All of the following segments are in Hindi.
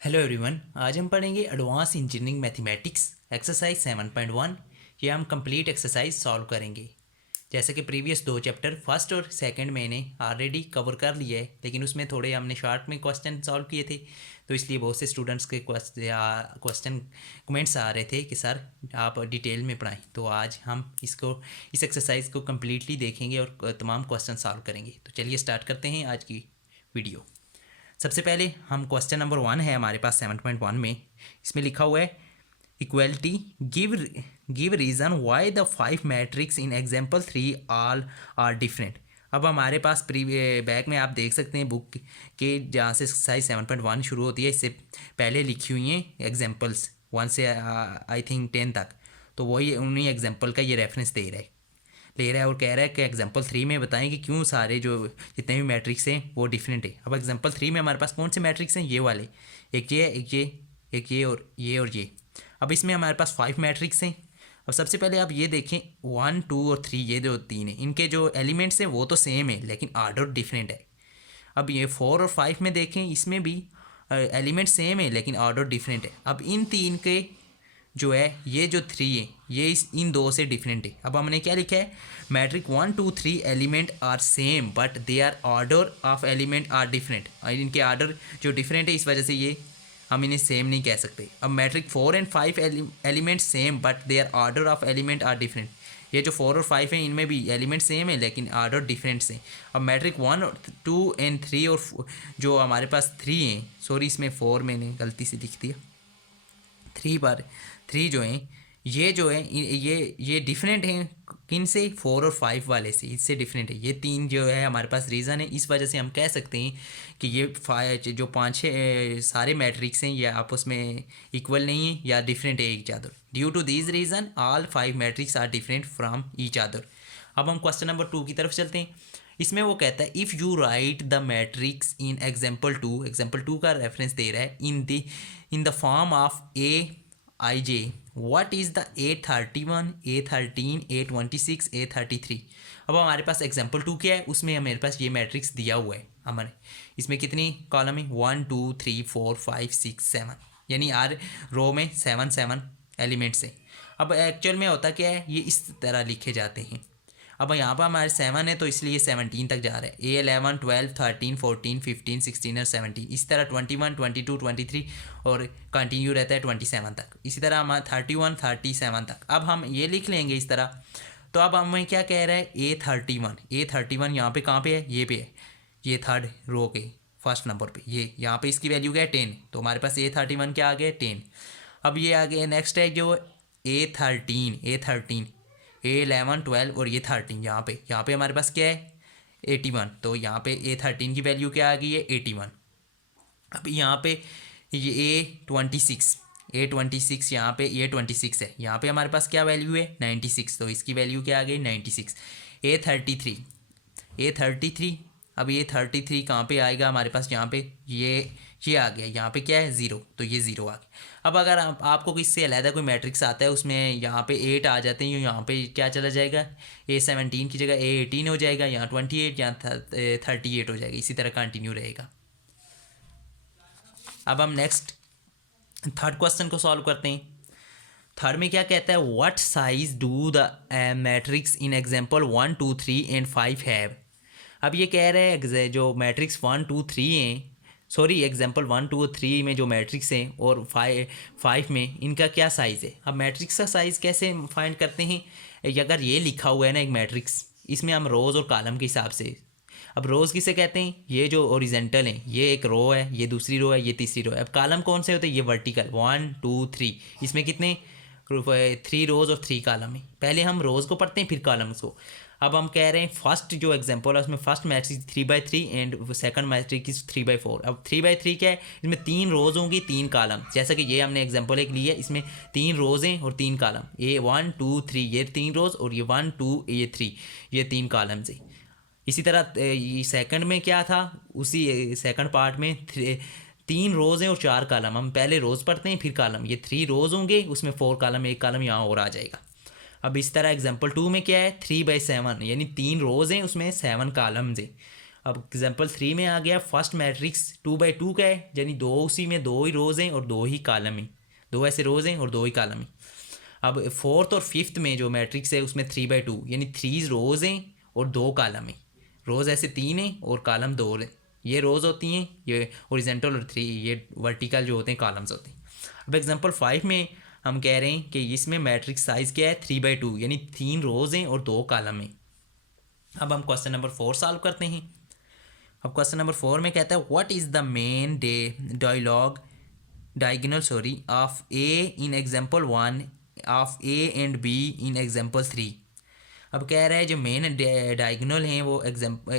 हेलो एवरीवन, आज हम पढ़ेंगे एडवांस इंजीनियरिंग मैथमेटिक्स एक्सरसाइज 7.1। ये हम कंप्लीट एक्सरसाइज सॉल्व करेंगे। जैसे कि प्रीवियस दो चैप्टर फर्स्ट और सेकंड मैंने ऑलरेडी कवर कर लिया है, लेकिन उसमें थोड़े हमने शॉर्ट में क्वेश्चन सॉल्व किए थे, तो इसलिए बहुत से स्टूडेंट्स के क्वेश्चन कमेंट्स आ रहे थे कि सर आप डिटेल में पढ़ाएं। तो आज हम इस एक्सरसाइज को कम्प्लीटली देखेंगे और तमाम क्वेश्चन सॉल्व करेंगे। तो चलिए स्टार्ट करते हैं आज की वीडियो। सबसे पहले हम क्वेश्चन नंबर 1 है हमारे पास 7.1 में। इसमें लिखा हुआ है equality give reason why the 5 matrix in example 3 all are different. अब हमारे पास बैक में आप देख सकते हैं बुक के जहाँ से एक्सरसाइज 7.1 शुरू होती है, इससे पहले लिखी हुई हैं एग्जाम्पल्स 1 से आई थिंक 10 तक। तो वही उन्हीं एग्जाम्पल का ये रेफरेंस ले रहा है और कह रहा है कि एग्जाम्पल 3 में बताएं कि क्यों सारे जो जितने भी मैट्रिक्स हैं वो डिफरेंट है। अब एग्जाम्पल 3 में हमारे पास कौन से मैट्रिक्स हैं? ये वाले, एक ये, एक ये और ये। अब इसमें हमारे पास 5 मैट्रिक्स हैं। अब सबसे पहले आप ये देखें 1, 2 और 3, ये जो तीन हैं, इनके जो एलिमेंट्स हैं वो तो सेम है लेकिन आर्डर डिफरेंट है। अब ये 4 और 5 में देखें, इसमें भी एलिमेंट सेम है लेकिन ऑर्डर डिफरेंट है। अब इन तीन के जो है ये जो 3 है ये इन दो से डिफरेंट है। अब हमने क्या लिखा है? Matrix 1, 2, 3 element are same but they are order of element are different. इनके ऑर्डर जो डिफरेंट है इस वजह से ये हम इन्हें सेम नहीं कह सकते। अब matrix 4 and 5 element same but they are order of element are different. ये जो 4 और 5 हैं इनमें भी एलिमेंट सेम है लेकिन ऑर्डर डिफरेंट से। अब मैट्रिक 1, 2 एंड 3 और जो हमारे पास 3 हैं, सॉरी इसमें 4 मैंने गलती से लिख दिया, 3 जो हैं ये जो है ये डिफरेंट हैं किन से? 4 और 5 वाले से, इससे डिफरेंट है। ये तीन जो है हमारे पास रीज़न है, इस वजह से हम कह सकते हैं कि ये जो 5-6 सारे मैट्रिक्स हैं ये आपस में इक्वल नहीं है या डिफरेंट है each other. Due to this reason all 5 matrix are different from each other. अब हम क्वेश्चन नंबर 2 की तरफ चलते हैं। इसमें वो कहता है if you write the matrix in example two का रेफरेंस दे रहा है in the form of Ij, what is the A31, A13, A26, A33। अब हमारे पास एग्जाम्पल 2 क्या है, उसमें हमारे पास ये मैट्रिक्स दिया हुआ है। हमारे इसमें कितनी कॉलम है? 1, 2, 3, 4, 5, 6, 7, यानी हर रो में 7 एलिमेंट्स हैं। अब एक्चुअल में होता क्या है, ये इस तरह लिखे जाते हैं। अब यहाँ पर हमारे 7 है तो इसलिए 17 तक जा रहा है। A11, 12, 13, 14, 15, 16 और 17, इसी तरह 21, 22, 23 और कंटिन्यू रहता है 27 तक। इसी तरह हमारा 31, 37 तक। अब हम ये लिख लेंगे इस तरह। तो अब हमें क्या कह रहा है? A31 यहाँ पे कहाँ पे है? ये पे है, ये थर्ड रो के फर्स्ट नंबर पे। ये यहाँ पे इसकी वैल्यू क्या है? 10। तो हमारे पास A31 क्या आ गया? 10। अब ये आ गया नेक्स्ट है जो A13, A11, 12 और ये 13। यहाँ पे हमारे पास क्या है? 81। तो यहाँ पे A13 की वैल्यू क्या आ गई है? 81। अब यहाँ पे ये A26 यहाँ पे A26 है, यहाँ पे हमारे पास क्या वैल्यू है? 96। तो इसकी वैल्यू क्या आ गई? 96। A33 अब ये 33 कहाँ पे आएगा हमारे पास? यहाँ पे ये आ गया, यहाँ पे क्या है? 0। तो ये 0 आ गया। अब अगर आपको इससे अलहदा कोई मैट्रिक्स आता है उसमें यहाँ पे 8 आ जाते हैं, यहाँ पे क्या चला जाएगा? A17 की जगह A18 हो जाएगा, यहाँ 28, यहाँ 38 हो जाएगा, इसी तरह कंटिन्यू रहेगा। अब हम नेक्स्ट थर्ड क्वेश्चन को सॉल्व करते हैं। थर्ड में क्या कहता है? What size do the matrix in example 1, 2, 3 and 5 have. अब ये कह रहे हैं जो मैट्रिक्स 1, 2, 3 हैं, सॉरी एग्जाम्पल 1, 2 और 3 में जो मैट्रिक्स हैं और 5 में इनका क्या साइज़ है। अब मैट्रिक्स का साइज़ कैसे फाइंड करते हैं? अगर ये लिखा हुआ है ना एक मैट्रिक्स, इसमें हम रोज़ और कॉलम के हिसाब से। अब रोज़ किसे कहते हैं? ये जो ओरिजेंटल हैं, ये एक रो है, ये दूसरी रो है, ये तीसरी रो है। अब कॉलम कौन से होते हैं? ये वर्टिकल 1, 2, 3। इसमें कितने? 3 रोज़ और 3 कॉलम है। पहले हम रोज़ को पढ़ते हैं फिर कॉलम्स को। अब हम कह रहे हैं फर्स्ट जो एग्जांपल है उसमें first matrix 3/3 and second matrix 3/4। अब 3/3 क्या है? इसमें 3 रोज़ होंगी, 3 कॉलम। जैसा कि ये हमने एग्जांपल एक लिया है, इसमें 3 रोज़ हैं और 3 कॉलम। ये 1, 2, 3 ये 3 रोज़ और ये 1, 2 ये 3 ये 3 कॉलम्स है। इसी तरह सेकंड में क्या था? उसी सेकंड पार्ट में 3 रोज़ हैं और 4 कॉलम। हम पहले रोज़ पढ़ते हैं फिर कॉलम। ये 3 रोज़ होंगे, उसमें 4 कॉलम, एक कॉलम यहाँ और आ जाएगा। अब इस तरह एग्जाम्पल 2 में क्या है? 3/7 यानी 3 रोज़ हैं, उसमें 7 कॉलम्स हैं। अब एग्जाम्पल 3 में आ गया फर्स्ट मैट्रिक्स 2/2 का है, यानी दो उसी में दो ही रोज़ हैं और दो ही कॉलम हैं, दो ऐसे रोज़ हैं और दो ही कॉलम हैं। अब फोर्थ और फिफ्थ में जो मैट्रिक्स है उसमें 3/2 यानी 3 रोज़ हैं और दो कॉलम हैं। रोज़ ऐसे 3 हैं और कॉलम 2 हैं, ये रोज़ होती हैं, ये ओरिजेंटल, और 3 ये वर्टिकल जो होते हैं कॉलम्स होते हैं। अब एग्जाम्पल 5 में हम कह रहे हैं कि इसमें मैट्रिक्स साइज़ क्या है 3/2 यानी 3 रोज़ हैं और दो कॉलम हैं। अब हम क्वेश्चन नंबर 4 सॉल्व करते हैं। अब क्वेश्चन नंबर 4 में कहता है what is the main diagonal of A in example 1 of A and be in example 3। अब कह रहा है जो मेन डायगोनल हैं वो एग्जाम्पल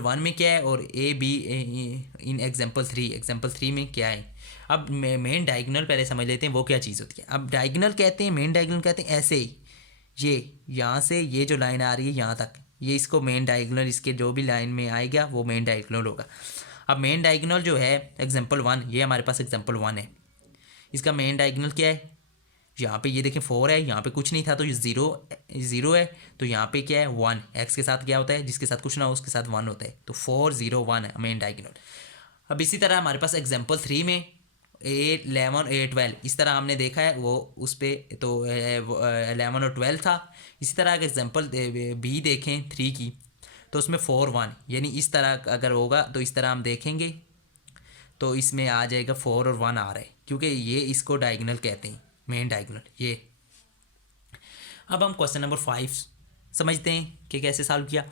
1 में क्या है और ए बी इन एग्जाम्पल 3 में क्या है। अब मेन डायगोनल पहले समझ लेते हैं वो क्या चीज़ होती है। अब डायगोनल कहते हैं, मेन डायगोनल कहते हैं ऐसे ही, ये यहाँ से ये जो लाइन आ रही है यहाँ तक, ये इसको मेन डायगोनल, इसके जो भी लाइन में आएगा वो मेन डायगोनल होगा। अब मेन डायगोनल जो है एग्जाम्पल 1, ये हमारे पास एग्जाम्पल 1 है, इसका मेन डायगोनल क्या है, यहाँ पे ये देखें 4 है, यहाँ पे कुछ नहीं था तो ये ज़ीरो है, तो यहाँ पे क्या है 1, एक्स के साथ क्या होता है, जिसके साथ कुछ ना हो उसके साथ 1 होता है, तो 4 0 1 है मेन डायगोनल। अब इसी तरह हमारे पास एग्जाम्पल 3 में 8 11 8 12 इस तरह हमने देखा है, वो उस पर तो 11 और 12 था। इसी तरह अगर एग्जाम्पल बी देखें 3 की, तो उसमें 4 1 यानी इस तरह अगर होगा तो इस तरह हम देखेंगे तो इसमें आ जाएगा 4 और 1 आ रहा है, क्योंकि ये इसको डायगोनल कहते हैं, मेन डायगोनल ये। अब हम क्वेश्चन नंबर 5 समझते हैं कि कैसे सॉल्व किया।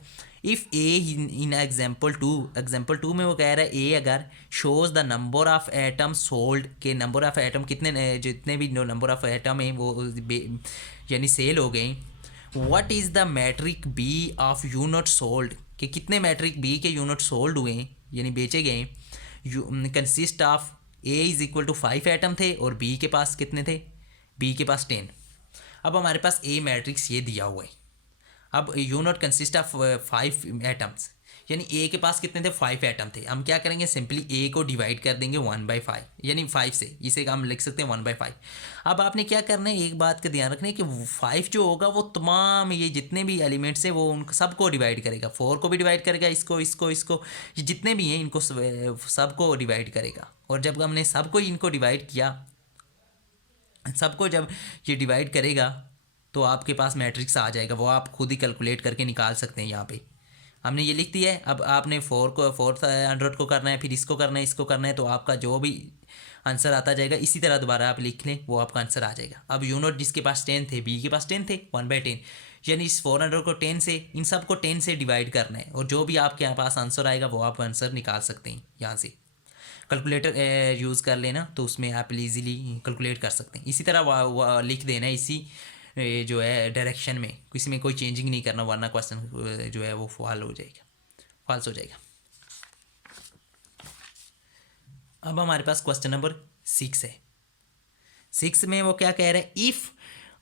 इफ़ ए इन एग्जाम्पल 2 में वो कह रहा है ए अगर shows the number of atom sold, के नंबर ऑफ एटम कितने, जितने भी नंबर ऑफ एटम हैं वो यानी सेल हो गए। What is the matrix B of unit sold, कि कितने मैट्रिक बी के यूनिट सोल्ड हुए हैं यानी बेचे गए, consist of A is equal to 5 atom थे और बी के पास कितने थे, बी के पास 10। अब हमारे पास ए मैट्रिक्स ये दिया हुआ है। अब यूनिट कंसिस्ट ऑफ 5 एटम्स, यानी ए के पास कितने थे 5 एटम थे। हम क्या करेंगे, सिंपली ए को डिवाइड कर देंगे 1/5 यानी 5 से, इसे हम लिख सकते हैं 1/5। अब आपने क्या करना है, एक बात का ध्यान रखना है कि 5 जो होगा वो तमाम ये जितने भी एलिमेंट्स हैं वो उन सबको डिवाइड करेगा, 4 को भी डिवाइड करेगा, इसको ये जितने भी हैं इनको सबको डिवाइड करेगा। और जब हमने सबको इनको डिवाइड किया, सबको जब ये डिवाइड करेगा तो आपके पास मैट्रिक्स आ जाएगा, वो आप खुद ही कैलकुलेट करके निकाल सकते हैं। यहाँ पे हमने ये लिख दिया है। अब आपने 400 को करना है, फिर इसको करना है, इसको करना है, तो आपका जो भी आंसर आता जाएगा इसी तरह दोबारा आप लिख लें, वो आपका आंसर आ जाएगा। अब यूनिट जिसके पास 10 थे, बी के पास 10 थे, 1/10 यानी इस 400 को 10 से, इन सब को 10 से डिवाइड करना है, और जो भी आपके यहाँ पास आंसर आएगा वो आप आंसर निकाल सकते हैं। यहाँ से कैलकुलेटर यूज़ कर लेना तो उसमें आप इजीली कैलकुलेट कर सकते हैं। इसी तरह लिख देना इसी जो है डायरेक्शन में, किसी में कोई चेंजिंग नहीं करना, वरना क्वेश्चन जो है वो फॉल्स हो जाएगा। अब हमारे पास क्वेश्चन नंबर 6 है। 6 में वो क्या कह रहा है, इफ़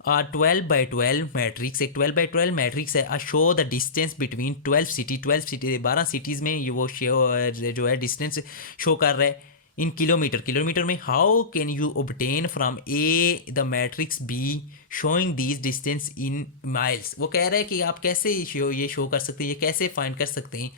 12/12 मैट्रिक्स, एक 12/12 मैट्रिक्स है, show the distance between 12 cities में ये वो जो है डिस्टेंस शो कर रहा है इन किलोमीटर में। How can you obtain from A the matrix be showing these distance in miles. वो कह रहा है कि आप कैसे ये शो कर सकते हैं, ये कैसे फाइंड कर सकते हैं,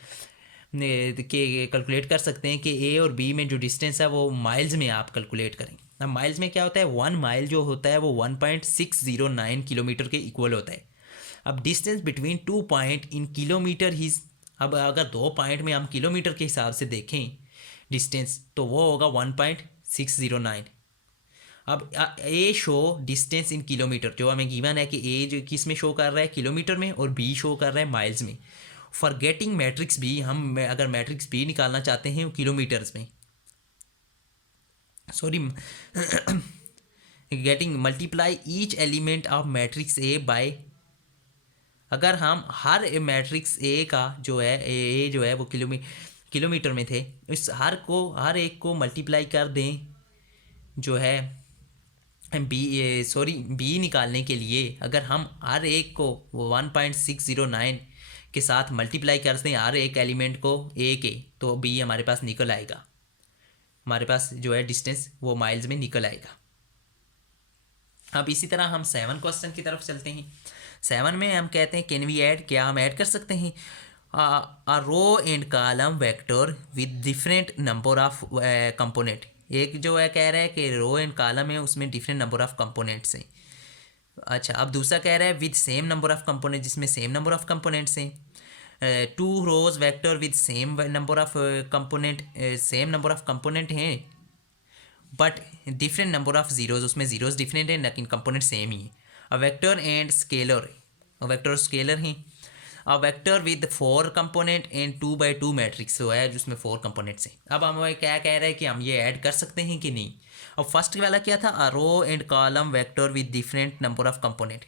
कि कैलकुलेट कर सकते हैं कि ए और बी में जो डिस्टेंस है वो माइल्स में आप कैलकुलेट करें। अब माइल्स में क्या होता है, 1 माइल जो होता है वो 1.609 किलोमीटर के इक्वल होता है। अब distance between 2 point in kilometre ही, अब अगर 2 पॉइंट में हम किलोमीटर के हिसाब से देखें डिस्टेंस तो वो होगा 1.609। अब ए शो डिस्टेंस इन किलोमीटर, जो हमें गिवन है कि ए जो किस में शो कर रहा है किलोमीटर में और बी शो कर रहा है माइल्स में। फॉर गेटिंग मैट्रिक्स बी, हम अगर मैट्रिक्स बी निकालना चाहते हैं किलोमीटर्स में, getting multiply each element of matrix A by, अगर हम हर मैट्रिक्स ए का जो है ए जो है वो किलोमीटर में थे, इस हर एक को मल्टीप्लाई कर दें जो है बी निकालने के लिए। अगर हम हर एक को 1.609 के साथ मल्टीप्लाई करते हैं हर एक एलिमेंट को ए के, तो बी हमारे पास निकल आएगा, हमारे पास जो है डिस्टेंस वो माइल्स में निकल आएगा। अब इसी तरह हम 7 क्वेश्चन की तरफ चलते हैं। 7 में हम कहते हैं कैन वी ऐड, क्या हम ऐड कर सकते हैं a row and column vector with different number of component। एक जो है कह रहा है कि रो एंड कॉलम है उसमें डिफरेंट नंबर ऑफ कंपोनेंट्स हैं। अच्छा, अब दूसरा कह रहा है with same number of component, जिसमें सेम नंबर ऑफ कंपोनेंट्स हैं। Two rows vector with same number of component, same number of component हैं but different number of zeros, उसमें जीरोज डिफरेंट हैं लेकिन कंपोनेंट सेम ही है। A vector and scalar, vector और स्केलर हैं। A vector with 4 component and 2x2 matrix जो है जिसमें 4 कंपोनेंट्स हैं। अब हम क्या कह रहे हैं कि हम ये ऐड कर सकते हैं कि नहीं। और फर्स्ट वाला क्या था, a row and column vector with different number of component,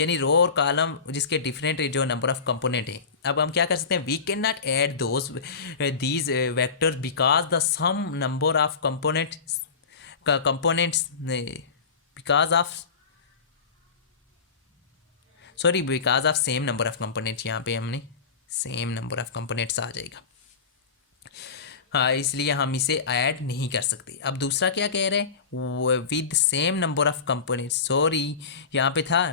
यानी रो और कॉलम जिसके डिफरेंट जो नंबर ऑफ कंपोनेंट है। अब हम क्या कर सकते हैं, we can not add those these vectors because the sum number of components because of same number of components. यहाँ पे हमने सेम नंबर ऑफ कंपोनेंट्स आ जाएगा, हाँ, इसलिए हम इसे ऐड नहीं कर सकते। अब दूसरा क्या कह रहे हैं, with same number of components, sorry यहाँ पे था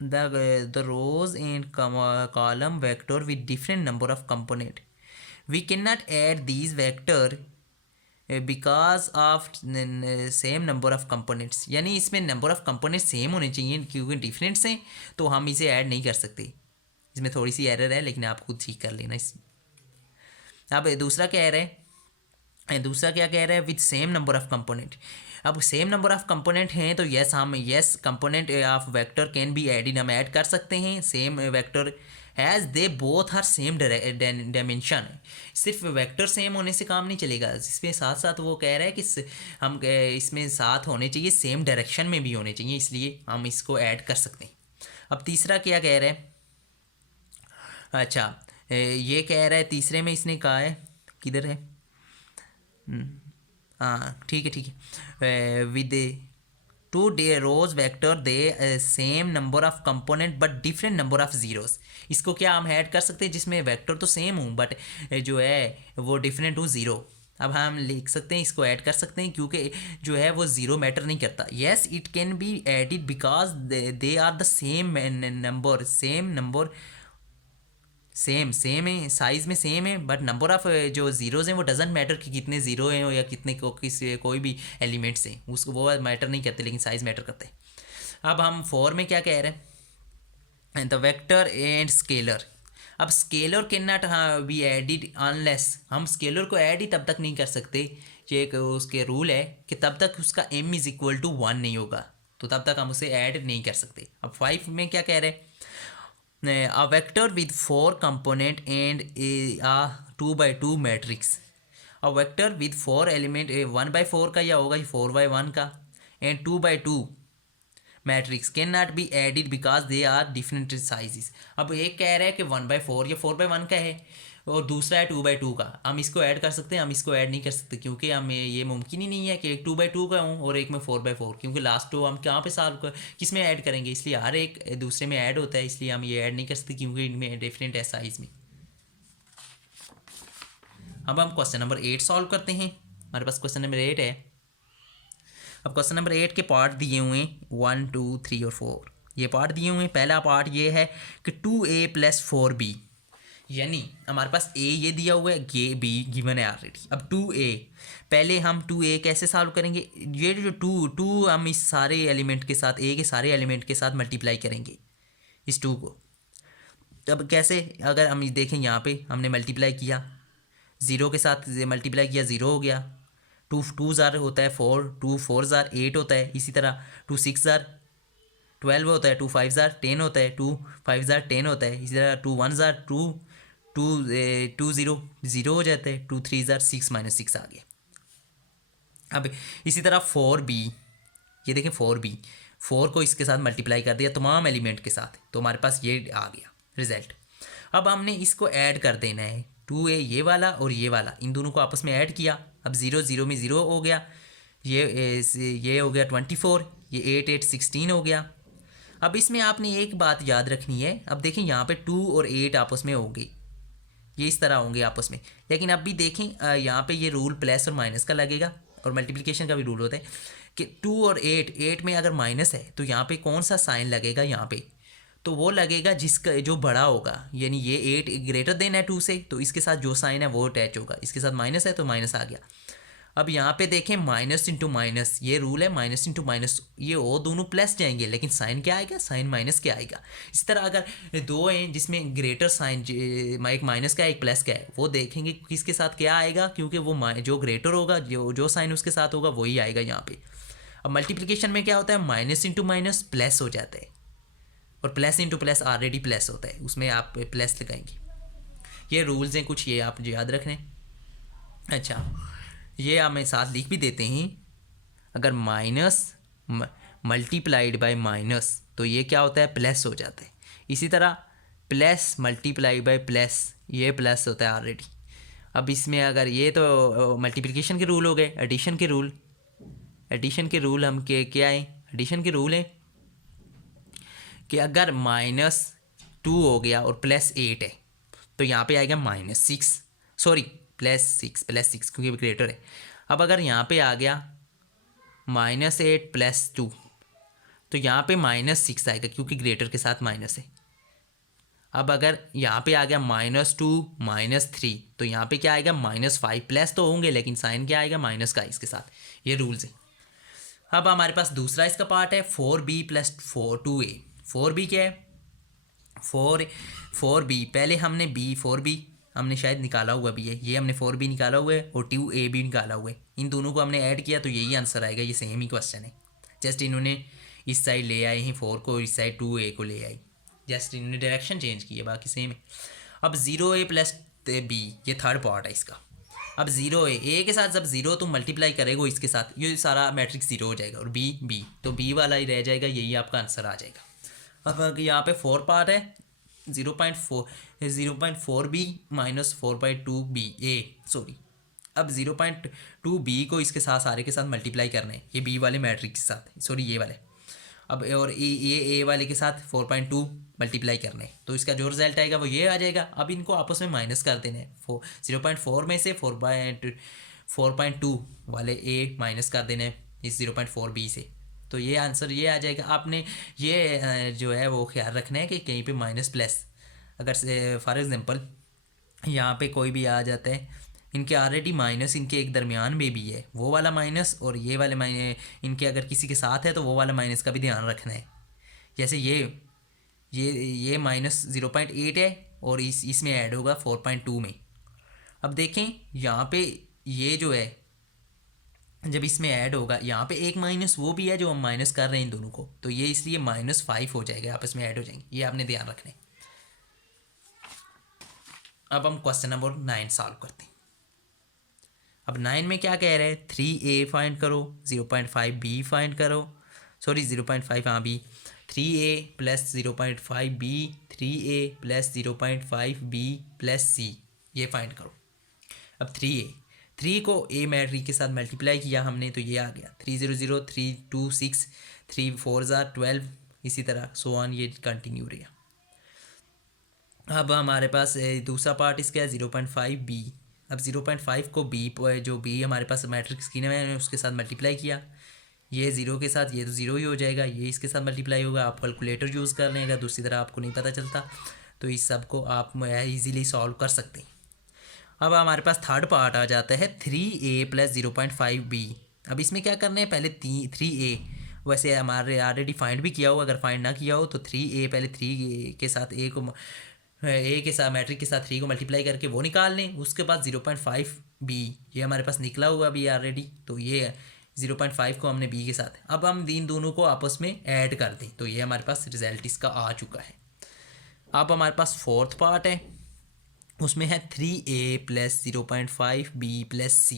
the rows and column vector with different number of component, we cannot add these vector because of same number of components, यानी इसमें नंबर ऑफ कंपोनेंट्स सेम होने चाहिए क्योंकि डिफरेंट्स हैं तो हम इसे ऐड नहीं कर सकते। इसमें थोड़ी सी एरर है लेकिन आप खुद ठीक कर लेना इस। अब दूसरा क्या कह रहा है with same number of component. अब सेम नंबर ऑफ कंपोनेंट हैं तो yes component of vector can be added, हम ऐड कर सकते हैं same vector as they both are same dimension. सिर्फ वेक्टर सेम होने से काम नहीं चलेगा, इसमें साथ साथ वो कह रहा है कि हम इसमें साथ होने चाहिए, सेम डायरेक्शन में भी होने चाहिए, इसलिए हम इसको ऐड कर सकते हैं। अब तीसरा क्या कह रहा है, अच्छा ये कह रहा है तीसरे में इसने कहा है, किधर है, हाँ ठीक है with two day rose vector they same number of component but different number of zeros. इसको क्या हम ऐड कर सकते हैं जिसमें वेक्टर तो सेम हूँ बट जो है वो डिफरेंट हूँ ज़ीरो। अब हम लिख सकते हैं, इसको ऐड कर सकते हैं क्योंकि जो है वो ज़ीरो मैटर नहीं करता। Yes it can be added because they are the same number same है, साइज़ में सेम है बट नंबर ऑफ जो ज़ीरोज़ हैं वो डजेंट मैटर कि कितने ज़ीरो हैं या कितने कोई भी एलिमेंट्स हैं, उसको वो मैटर नहीं करते लेकिन साइज़ मैटर करते हैं। अब हम 4 में क्या कह रहे हैं, द वेक्टर एंड स्केलर। अब scalar can not be added unless, हम स्केलर को ऐड ही तब तक नहीं कर सकते, ये एक उसके रूल है कि तब तक उसका m इज़ इक्वल टू 1 नहीं होगा, तो तब तक हम उसे ऐड नहीं कर सकते। अब 5 में क्या कह रहे हैं, a vector with 4 component and a 2x2 matrix। a vector with 4 element 1/4 का या होगा 4/1 का and 2x2 matrix can not be added because they are different sizes. अब एक कह रहा है कि 1/4 या 4/1 का है और दूसरा है 2/2 का, हम इसको ऐड कर सकते हैं, हम इसको ऐड नहीं कर सकते क्योंकि हमें ये मुमकिन ही नहीं है कि एक 2/2 का हूँ और एक में 4/4, क्योंकि लास्ट टू हम कहाँ पे सॉल्व किस में ऐड करेंगे, इसलिए हर एक दूसरे में ऐड होता है, इसलिए हम ये ऐड नहीं कर सकते क्योंकि इनमें डिफरेंट है साइज में। अब हम क्वेश्चन नंबर 8 सॉल्व करते हैं, हमारे पास क्वेश्चन नंबर 8 है। अब क्वेश्चन नंबर 8 के पार्ट दिए हुए हैं 1 2 3 और 4, ये पार्ट दिए हुए हैं। पहला पार्ट ये है कि 2a + 4b, यानी हमारे पास a ये दिया हुआ है, ये b गिवन है ऑलरेडी। अब 2a, पहले हम 2a कैसे सॉल्व करेंगे, ये जो 2 हम इस सारे एलिमेंट के साथ, a के सारे एलिमेंट के साथ मल्टीप्लाई करेंगे इस 2 को। अब कैसे, अगर हम देखें यहाँ पे हमने मल्टीप्लाई किया 0 के साथ, मल्टीप्लाई किया 0 हो गया, 2 ज़ार होता है 4, 2 4 ज़ार 8 होता है, इसी तरह 2 6 ज़ार 12 होता है, 2 5 ज़ार 10 होता है, 2 5 ज़ार 10 होता है, इसी तरह 2 1 ज़ार 2 0 हो जाता है, 2 3 ज़ार 6 -6 आ गया। अब इसी तरह 4b, ये देखें 4b, 4 को इसके साथ मल्टीप्लाई कर दिया तमाम एलिमेंट के साथ, तो हमारे पास ये आ गया रिजल्ट। अब हमने इसको ऐड कर देना है, 2a ये वाला और ये वाला, इन दोनों को आपस में ऐड किया। अब 0 0 में 0 हो गया, ये हो गया 24, ये 8 8 16 हो गया। अब इसमें आपने एक बात याद रखनी है, अब देखें यहाँ पे 2 और 8 आपस में होंगे, ये इस तरह होंगे आपस में, लेकिन अब भी देखें यहाँ पे ये रूल प्लस और माइनस का लगेगा और मल्टीप्लिकेशन का भी रूल होता है। कि 2 और 8 में अगर माइनस है तो यहाँ पे कौन सा साइन लगेगा यहाँ पे, तो वो लगेगा जिसका जो बड़ा होगा, यानी ये 8 ग्रेटर देन है 2 से, तो इसके साथ जो साइन है वो अटैच होगा, इसके साथ माइनस है तो माइनस आ गया। अब यहाँ पे देखें माइनस इंटू माइनस, ये रूल है माइनस इंटू माइनस, ये वो दोनों प्लस जाएंगे लेकिन साइन क्या आएगा, साइन माइनस क्या आएगा। इस तरह अगर दो हैं जिसमें ग्रेटर साइन एक माइनस का है एक प्लस का है, वो देखेंगे किसके साथ क्या आएगा, क्योंकि वो जो ग्रेटर होगा जो साइन उसके साथ होगा वही आएगा यहाँ पे। अब मल्टीप्लिकेशन में क्या होता है, माइनस इंटू माइनस प्लस हो जाता है, और plus into plus already plus होता है, उसमें आप प्लस लगाएंगे। ये रूल्स हैं कुछ, ये आप याद रखने। अच्छा, ये हमें साथ लिख भी देते हैं, अगर माइनस मल्टीप्लाइड बाय माइनस तो ये क्या होता है, प्लस हो जाता है। इसी तरह प्लस मल्टीप्लाई बाय प्लस, ये प्लस होता है ऑलरेडी। अब इसमें अगर ये तो मल्टीप्लिकेशन के रूल हो गए, एडिशन के रूल, एडिशन के रूल हम क्या है, एडिशन के रूल है कि अगर -2 हो गया और +8 है तो यहाँ पे आएगा -6, सॉरी +6 क्योंकि ग्रेटर है। अब अगर यहाँ पे आ गया -8 + 2 तो यहाँ पे -6 आएगा क्योंकि ग्रेटर के साथ माइनस है। अब अगर यहाँ पे आ गया -2 -3 तो यहाँ पे क्या आएगा, -5, प्लस तो होंगे लेकिन साइन क्या आएगा, माइनस का इसके साथ, ये रूल्स है। अब हमारे पास दूसरा इसका पार्ट है 4b + 2a। 4b क्या है, 4b पहले हमने 4b हमने शायद निकाला हुआ भी है, ये हमने 4b निकाला हुआ है और 2a भी निकाला हुआ है, इन दोनों को हमने ऐड किया तो यही आंसर आएगा, ये सेम ही क्वेश्चन है। जस्ट इन्होंने इस साइड ले आए हैं 4 को, इस साइड 2a को ले आई, जस्ट इन्होंने डायरेक्शन चेंज की है, बाकी सेम है। अब 0a + b, ये थर्ड पार्ट है इसका। अब 0a, a के साथ जब 0 तुम मल्टीप्लाई करेगो इसके साथ, ये सारा मैट्रिक्स 0 हो जाएगा, और b तो b वाला ही रह जाएगा, यही आपका आंसर आ जाएगा। अब यहाँ पे 4 पार्ट है, 0.4b - 4/2b a, सॉरी। अब 0.2b को इसके साथ सारे के साथ मल्टीप्लाई करना है, ये b वाले मैट्रिक्स के साथ, सॉरी ये वाले। अब और ये a वाले के साथ 4.2 मल्टीप्लाई करना है, तो इसका जो रिजल्ट आएगा वो ये आ जाएगा। अब इनको आपस में माइनस कर देना है, 0.4 में से 4.2 वाले a माइनस कर देना है इस 0.4b से, तो ये आंसर ये आ जाएगा। आपने ये जो है वो ख्याल रखना है कि कहीं पे माइनस प्लस, अगर से फॉर एग्जांपल यहाँ पे कोई भी आ जाता है, इनके ऑलरेडी माइनस इनके एक दरमियान में भी है, वो वाला माइनस और ये वाले माइनस इनके अगर किसी के साथ है तो वो वाला माइनस का भी ध्यान रखना है। जैसे ये -0.8 है और इसमें ऐड होगा 4.2 में। अब देखें यहाँ पे ये जो है जब इसमें ऐड होगा, यहाँ पे एक माइनस वो भी है जो हम माइनस कर रहे हैं इन दोनों को, तो ये इसलिए -5 हो जाएगा, आपस में ऐड हो जाएंगे, ये आपने ध्यान रखना है। अब हम क्वेश्चन नंबर 9 सॉल्व करते हैं। अब 9 में क्या कह रहे हैं, 3a फाइंड करो, 0.5b फाइंड करो, सॉरी 0.5 हाँ b, 3a + 0.5b, 3a + 0.5b + c, ये फाइंड करो। अब 3 को a मैट्रिक्स के साथ मल्टीप्लाई किया हमने तो ये आ गया 3 0 0 3 2 6 3 4 12, इसी तरह सो ऑन, ये कंटिन्यू रहेगा। अब हमारे पास दूसरा पार्ट इसका है 0.5b। अब 0.5 को b जो b हमारे पास मैट्रिक्स की है उसके साथ मल्टीप्लाई किया, ये 0 के साथ, ये तो 0 ही हो जाएगा, ये इसके साथ मल्टीप्लाई होगा। आप कैलकुलेटर यूज़ कर लें, अगर दूसरी तरह आपको नहीं पता चलता तो इस सब को आप इजीली सॉल्व कर सकते हैं। अब हमारे पास थर्ड पार्ट आ जाता है 3a + 0.5b। अब इसमें क्या करना है, पहले 3a, वैसे हमारे ऑलरेडी फाइंड भी किया हो, अगर फाइंड ना किया हो तो 3a पहले 3 के साथ a के साथ मैट्रिक के साथ 3 को मल्टीप्लाई करके वो निकाल लें, उसके बाद 0.5b ये हमारे पास निकला हुआ भी ऑलरेडी, तो ये 0.5 को हमने b के साथ, अब हम इन दोनों को आपस में ऐड कर दें तो ये हमारे पास रिजल्ट इसका आ चुका है। अब हमारे पास फोर्थ पार्ट है, उसमें है 3a + 0.5b + c।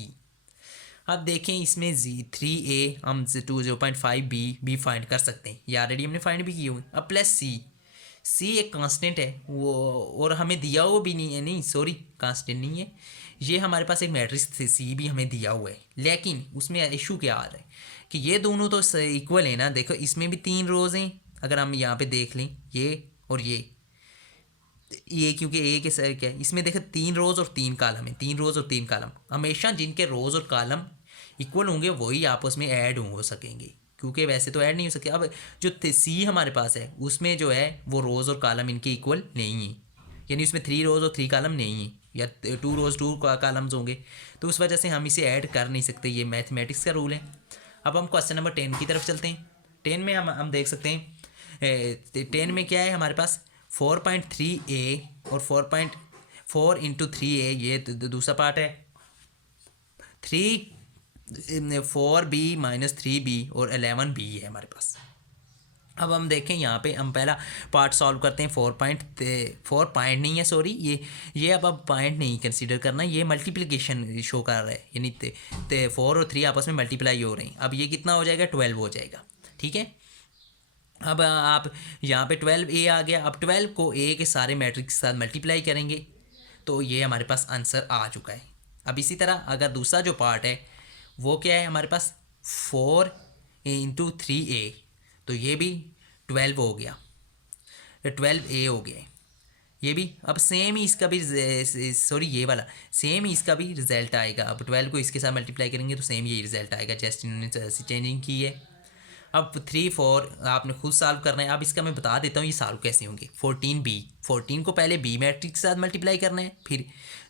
अब देखें इसमें 3a हम 0.5b भी फाइंड कर सकते हैं, ये ऑलरेडी हमने फाइंड भी किए हुए। अब +c एक कांस्टेंट है वो, और हमें दिया हुआ भी नहीं है, नहीं सॉरी कांस्टेंट नहीं है, ये हमारे पास एक मैट्रिक्स c भी हमें दिया हुआ है, लेकिन उसमें इशू क्या आ रहा है कि ये दोनों तो इक्वल है ना। देखो इसमें भी 3 रोज़ हैं, अगर हम यहाँ पे देख लें ये और ये क्योंकि ए के क्या है, इसमें देखो 3 रोज़ और 3 कॉलम है, 3 रोज़ और 3 कॉलम। हमेशा जिनके रोज़ और कॉलम इक्वल होंगे वही आपस में ऐड हो सकेंगे, क्योंकि वैसे तो ऐड नहीं हो सके। अब जो सी हमारे पास है उसमें जो है वो रोज़ और कॉलम इनके इक्वल नहीं है, यानी उसमें 3 रोज़ और 3 कॉलम नहीं है, या 2 रोज़ 2 कॉलम्स होंगे, तो उस वजह से हम इसे ऐड कर नहीं सकते, ये मैथमेटिक्स का रूल है। अब हम क्वेश्चन नंबर 10 की तरफ चलते हैं। 10 में हम देख सकते हैं 10 में क्या है हमारे पास 4.3a और 4.4 इंटू 3a, ये दूसरा पार्ट है। 4b माइनस 3b और 11b है हमारे पास। अब हम देखें यहाँ पे हम पहला पार्ट सॉल्व करते हैं। 4 पॉइंट नहीं है, सॉरी, ये अब पॉइंट नहीं कंसीडर करना, ये मल्टीप्लिकेशन शो कर रहा है, यानी 4 और 3 आपस में मल्टीप्लाई हो रहे हैं। अब ये कितना हो जाएगा, 12 हो जाएगा, ठीक है। अब आप यहाँ पे 12a आ गया। अब 12 को a के सारे मैट्रिक्स के साथ मल्टीप्लाई करेंगे तो ये हमारे पास आंसर आ चुका है। अब इसी तरह अगर दूसरा जो पार्ट है वो क्या है हमारे पास 4 इंटू 3a, तो ये भी 12 हो गया, 12a हो गया ये भी। अब सेम ही इसका भी, सॉरी ये वाला सेम ही इसका भी रिजल्ट आएगा। अब 12 को इसके साथ मल्टीप्लाई करेंगे तो सेम यही रिजल्ट आएगा, जस्ट इन्होंने चेंजिंग की है। अब 3 4 आपने खुद सॉल्व करना है। अब इसका मैं बता देता हूँ ये सॉल्व कैसे होंगे। 14 को पहले बी मैट्रिक्स के साथ मल्टीप्लाई करना है, फिर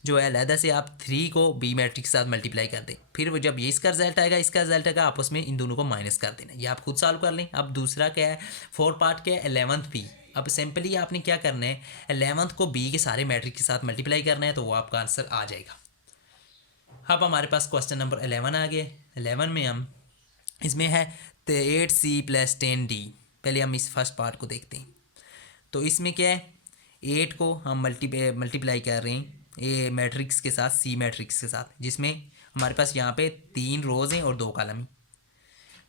जो है अलहदा से आप 3 को बी मैट्रिक्स के साथ मल्टीप्लाई कर दें, फिर वो जब ये इसका रिजल्ट आएगा इसका रिजल्ट आएगा, आपस में इन दोनों को माइनस कर देना। ये आप खुद सॉल्व कर लें। अब दूसरा क्या है, 4 पार्ट क्या है, 11th बी। अब सिंपली आपने क्या करना है, 11th को बी के सारे मैट्रिक्स के साथ मल्टीप्लाई करना है, तो वो आपका आंसर आ जाएगा। अब हमारे पास क्वेश्चन नंबर 11 आ गया। 11 में हम इसमें है 8c प्लस 10d। पहले हम इस फर्स्ट पार्ट को देखते हैं। तो इसमें क्या है, 8 को हम मल्टीप्लाई कर रहे हैं ए मैट्रिक्स के साथ, सी मैट्रिक्स के साथ, जिसमें हमारे पास यहाँ पे 3 रोज़ हैं और 2 कॉलम हैं।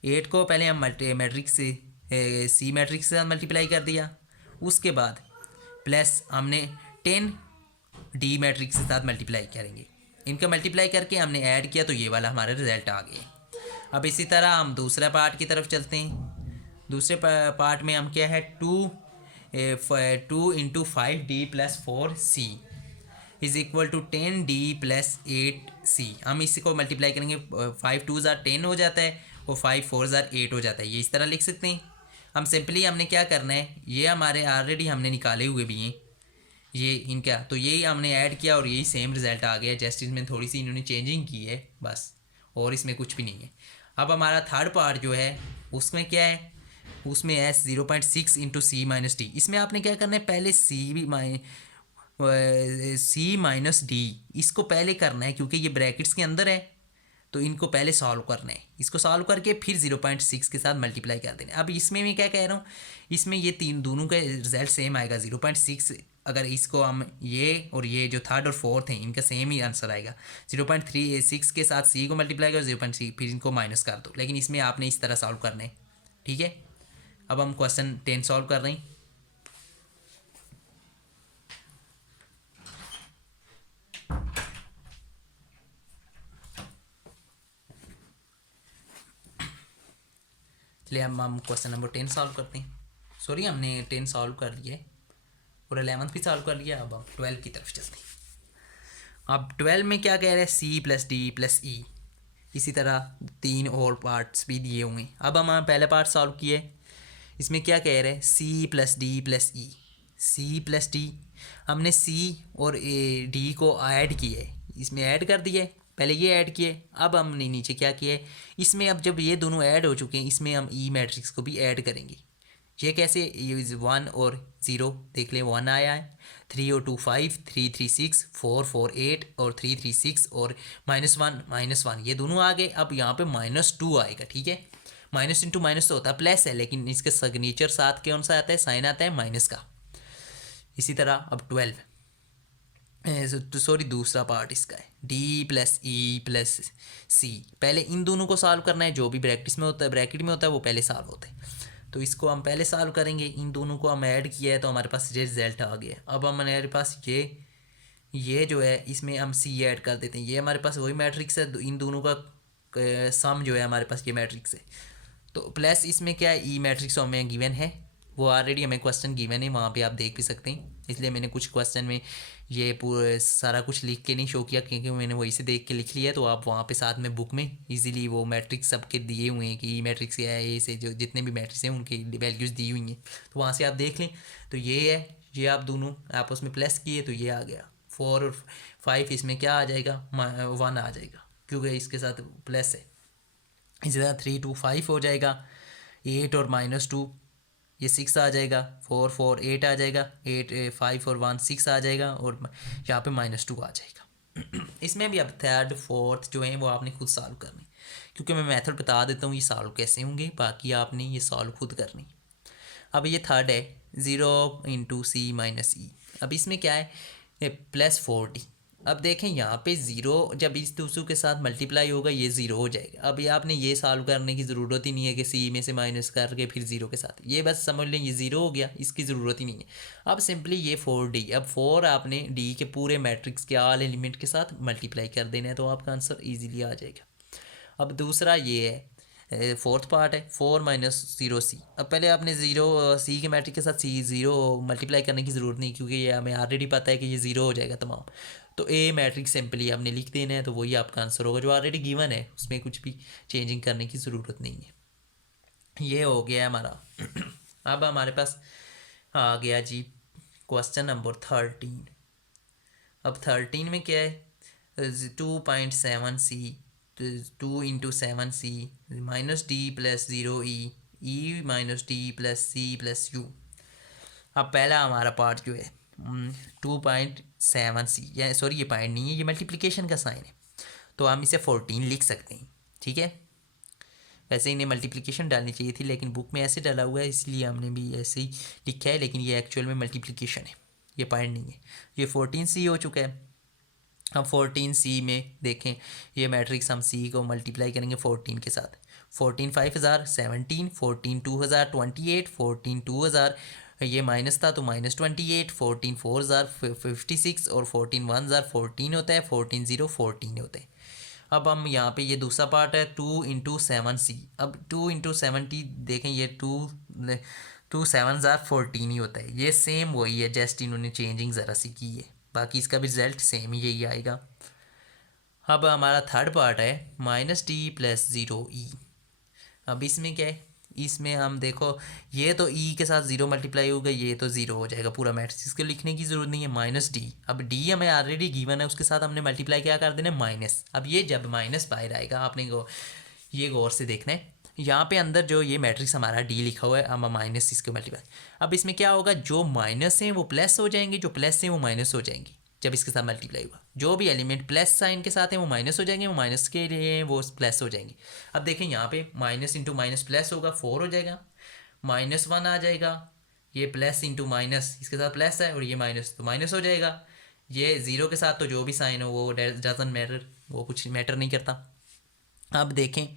8 को पहले हम मैट्रिक्स से सी मैट्रिक्स के साथ मल्टीप्लाई कर दिया, उसके बाद प्लस हमने 10 डी मैट्रिक्स के साथ मल्टीप्लाई करेंगे। इनका मल्टीप्लाई करके हमने ऐड किया तो ये वाला हमारा रिजल्ट आ गया। अब इसी तरह हम दूसरा पार्ट की तरफ चलते हैं। दूसरे पार्ट में हम क्या है, 2 into 5d plus 4c is equal to 10d plus 8c। हम इसी को मल्टीप्लाई करेंगे, 5 2 ज़ार 10 हो जाता है और 5 4 ज़ार 8 हो जाता है, ये इस तरह लिख सकते हैं। हम सिंपली हमने क्या करना है, ये हमारे ऑलरेडी हमने निकाले हुए भी हैं ये इनका, तो यही हमने ऐड किया और यही सेम रिज़ल्ट आ गया, जस्ट इसमें थोड़ी सी इन्होंने चेंजिंग की है बस, और इसमें कुछ भी नहीं है। अब हमारा थर्ड पार्ट जो है उसमें क्या है, उसमें है 0.6 इंटू सी माइनस डी। इसमें आपने क्या करना है, पहले सी माइनस डी इसको पहले करना है, क्योंकि ये ब्रैकेट्स के अंदर है, तो इनको पहले सॉल्व करना है। इसको सॉल्व करके फिर 0.6 के साथ मल्टीप्लाई कर देना है। अब इसमें मैं क्या कह रहा हूँ, इसमें ये दोनों का रिजल्ट सेम आएगा। 0.6 अगर इसको हम ये और ये जो थर्ड और फोर्थ हैं इनका सेम ही आंसर आएगा। 0.36 के साथ सी को मल्टीप्लाई करो, 0.6 फिर इनको माइनस कर दो, लेकिन इसमें आपने इस तरह सॉल्व करना है, ठीक है। अब हम क्वेश्चन 10 सॉल्व कर रहे हैं। चलिए हम क्वेश्चन नंबर 10 सॉल्व करते हैं। सॉरी हमने 10 सॉल्व कर लिया है और 11th भी सॉल्व कर लिया। अब हम 12 की तरफ चलते हैं। अब 12 में क्या कह रहे हैं, सी प्लस डी प्लस ई, इसी तरह 3 और पार्ट्स भी दिए हुए हैं। अब हम पहले पार्ट सॉल्व किए, इसमें क्या कह रहे हैं, सी प्लस डी प्लस ई। सी प्लस डी, हमने सी और डी को ऐड किए, इसमें ऐड कर दिए, पहले ये ऐड किए। अब हमने नीचे क्या किया, इसमें अब जब ये दोनों ऐड हो चुके हैं, इसमें हम ई मैट्रिक्स को भी ऐड करेंगे। ये कैसे, ये 1 और 0 देख लें, 1 आया है, 3 और 2 5, 3 3 6, 4 4 8 और 3 3 6 और -1 ये दोनों आ गए। अब यहाँ पे -2 आएगा, ठीक है। माइनस इंटू माइनस तो होता है प्लस है, लेकिन इसके सिग्नेचर साथ कौन सा आता है, साइन आता है माइनस का। इसी तरह अब 12 तो सॉरी दूसरा पार्ट इसका है, डी प्लस ई प्लस सी। पहले इन दोनों को सॉल्व करना है, जो भी ब्रैकेट में होता है वो पहले सॉल्व होते हैं, तो इसको हम पहले सॉल्व करेंगे। इन दोनों को हम ऐड किया है तो हमारे पास ये रिजल्ट आ गया। अब हमारे पास ये जो है इसमें हम सी ऐड कर देते हैं। ये हमारे पास वही मैट्रिक्स है, इन दोनों का सम जो है हमारे पास ये मैट्रिक्स है। तो प्लस इसमें क्या है, ई मैट्रिक्स हमें गिवन है वो ऑलरेडी हमें क्वेश्चन गिवन है, वहाँ पे आप देख भी सकते हैं। इसलिए मैंने कुछ क्वेश्चन में ये पूरा सारा कुछ लिख के नहीं शो किया, क्योंकि मैंने वहीं से देख के लिख लिया है। तो आप वहाँ पे साथ में बुक में इजीली वो मैट्रिक्स सबके दिए हुए हैं कि ई मैट्रिक्स क्या है, ए से जो जितने भी मैट्रिक्स हैं उनकी वैल्यूज़ दी हुई हैं, तो वहाँ से आप देख लें। तो ये है, ये आप दोनों आपस में प्लस किए तो ये आ गया 4 और 5, इसमें क्या आ जाएगा 1 आ जाएगा, क्योंकि इसके साथ प्लस है। इसी तरह 3 2 5 हो जाएगा, 8 और -2 ये 6 आ जाएगा, 4 4 8 आ जाएगा, 8 5 और 1 6 आ जाएगा, और यहाँ पे -2 आ जाएगा। इसमें भी अब थर्ड फोर्थ जो है वो आपने खुद सॉल्व करनी, क्योंकि मैं मेथड बता देता हूँ ये सॉल्व कैसे होंगे, बाकी आपने ये सॉल्व खुद करनी। अब ये थर्ड है 0 × C - E। अब इसमें क्या है +40। अब देखें यहाँ पे ज़ीरो जब इस दूसरों के साथ मल्टीप्लाई होगा ये ज़ीरो हो जाएगा। अब ये आपने ये सॉल्व करने की ज़रूरत ही नहीं है कि सी में से माइनस करके फिर ज़ीरो के साथ, ये बस समझ लें ये ज़ीरो हो गया, इसकी ज़रूरत ही नहीं है। अब सिंपली ये 4D, अब 4 आपने डी के पूरे मैट्रिक्स के ऑल एलिमेंट के साथ मल्टीप्लाई कर देना है, तो आपका आंसर ईजीली आ जाएगा। अब दूसरा ये है फोर्थ पार्ट है 4 - 0 C। अब पहले आपने ज़ीरो C के मैट्रिक के साथ C ज़ीरो मल्टीप्लाई करने की ज़रूरत नहीं, क्योंकि ये हमें ऑलरेडी पता है कि ये ज़ीरो हो जाएगा तमाम। तो ए मैट्रिक सिंपली आपने लिख देना है, तो वही आपका आंसर होगा जो ऑलरेडी गिवन है, उसमें कुछ भी चेंजिंग करने की ज़रूरत नहीं है। ये हो गया हमारा। अब हमारे पास आ गया जी क्वेश्चन नंबर 13। अब 13 में क्या है 2.7 C 2 × 7 C -D + 0 E E -D + C + U। अब पहला हमारा पार्ट जो है 2.7 C, या सॉरी ये पॉइंट नहीं है, ये मल्टीप्लिकेशन का साइन है, तो हम इसे 14 लिख सकते हैं। ठीक है, वैसे इन्हें मल्टीप्लिकेशन डालनी चाहिए थी, लेकिन बुक में ऐसे डाला हुआ है इसलिए हमने भी ऐसे ही लिखा है, लेकिन ये एक्चुअल में मल्टीप्लिकेशन है, ये पॉइंट नहीं है। ये 14C हो चुका है। हम 14C में देखें ये मैट्रिक्स हम C को मल्टीप्लाई करेंगे 14 के साथ। 14 5000 17, 14 2000 28, 14 2000 ये माइनस था तो -28, 14 4000 56 और 14 1000 14 होता है, 14 0 14 होता है। अब हम यहाँ पे ये दूसरा पार्ट है 2 × 7C। अब 2 × 70 देखें ये 2 7 14 ही होता है, ये सेम वही है, जस्ट इन्होंने चेंजिंग ज़रा सी की है, बाकी इसका भी रिजल्ट सेम ही यही आएगा। अब हमारा थर्ड पार्ट है -D + 0 E। अब इसमें क्या है, इसमें हम देखो ये तो E के साथ 0 मल्टीप्लाई होगा, ये तो 0 हो जाएगा पूरा मैट्रिक्स, इसको लिखने की ज़रूरत नहीं है -D। अब D हमें ऑलरेडी गिवन है, उसके साथ हमने मल्टीप्लाई क्या कर देना माइनस। अब ये जब माइनस बाहर आएगा आपने ये गौर से देखना है, यहाँ पे अंदर जो ये मैट्रिक्स हमारा D लिखा हुआ है, हम माइनस इसके मल्टीप्लाई। अब इसमें क्या होगा, जो माइनस हैं वो प्लस हो जाएंगे, जो प्लस हैं वो माइनस हो जाएंगे जब इसके साथ मल्टीप्लाई हुआ। जो भी एलिमेंट प्लस साइन के साथ हैं वो माइनस हो जाएंगे, वो माइनस के लिए वो प्लस हो जाएंगे। अब देखें यहाँ पे माइनस इंटू माइनस प्लस होगा, 4 हो जाएगा, -1 आ जाएगा, ये प्लस इंटू माइनस इसके साथ प्लस है और ये माइनस तो माइनस हो जाएगा। ये ज़ीरो के साथ तो जो भी साइन हो वो डजंट मैटर, वो कुछ मैटर नहीं करता। अब देखें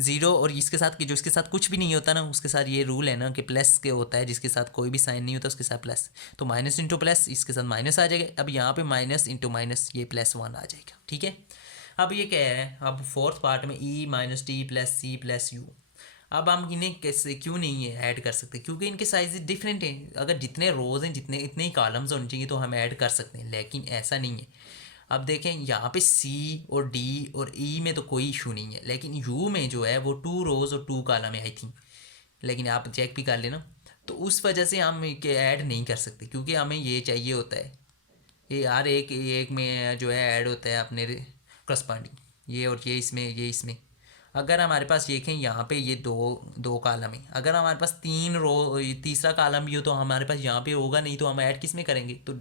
ज़ीरो और इसके साथ कि जो इसके साथ कुछ भी नहीं होता ना, उसके साथ ये रूल है ना कि प्लस के होता है, जिसके साथ कोई भी साइन नहीं होता उसके साथ प्लस, तो माइनस इंटू प्लस इसके साथ माइनस आ जाएगा। अब यहाँ पे माइनस इंटू माइनस ये +1 आ जाएगा। ठीक है, अब ये क्या है, अब फोर्थ पार्ट में E -D + C + U। अब हम इन्हें कैसे क्यों नहीं है ऐड कर सकते, क्योंकि इनके साइज डिफरेंट हैं। अगर जितने रोज़ हैं जितने इतने ही कॉलम्स होने चाहिए तो हम ऐड कर सकते हैं, लेकिन ऐसा नहीं है। अब देखें यहाँ पे C और D और E में तो कोई इशू नहीं है, लेकिन U में जो है वो 2 रोज़ और 2 कॉलम है आई थिंक, लेकिन आप चेक भी कर लेना। तो उस वजह से हम ऐड नहीं कर सकते, क्योंकि हमें ये चाहिए होता है, ये हर एक में जो है ऐड होता है अपने करस्पॉन्डिंग, ये और ये इसमें अगर हमारे पास देखें यहाँ पे ये दो कॉलम है, अगर हमारे पास 3 रो तीसरा कॉलम भी हो तो हमारे पास यहाँ पे होगा नहीं, तो हम ऐड किस में करेंगे, तो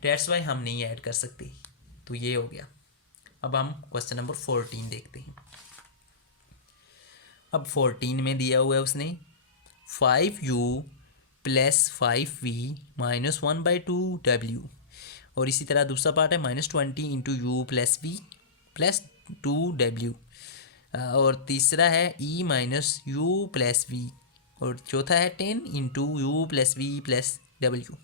डेट्स वाई हम नहीं ऐड कर सकते। तो ये हो गया। अब हम क्वेश्चन नंबर 14 देखते हैं। अब 14 में दिया हुआ है उसने 5U + 5V - 1/2W, और इसी तरह दूसरा पार्ट है -20 × U + V + 2W, और तीसरा है E - U + V, और चौथा है 10 × U + V + W।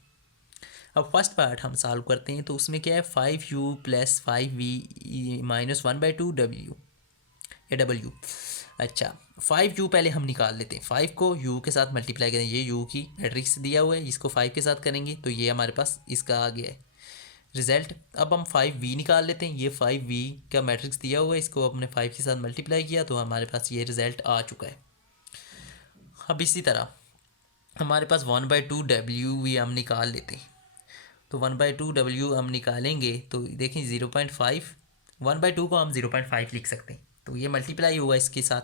अब फर्स्ट पार्ट हम सॉल्व करते हैं, तो उसमें क्या है 5U + 5V - 1/2W या W। अच्छा, 5u पहले हम निकाल लेते हैं। 5 को u के साथ मल्टीप्लाई करें, ये u की मैट्रिक्स दिया हुआ है, इसको 5 के साथ करेंगे तो ये हमारे पास इसका आ गया है रिजल्ट। अब हम 5v निकाल लेते हैं, ये 5v का मैट्रिक्स दिया हुआ है, इसको हमने 5 के साथ मल्टीप्लाई किया तो हमारे पास ये रिज़ल्ट आ चुका है। अब इसी तरह हमारे पास 1/2 w भी हम निकाल लेते हैं, तो 1/2 w हम निकालेंगे तो देखें 0.5, 1/2 को हम 0.5 लिख सकते हैं, तो ये मल्टीप्लाई हुआ इसके साथ,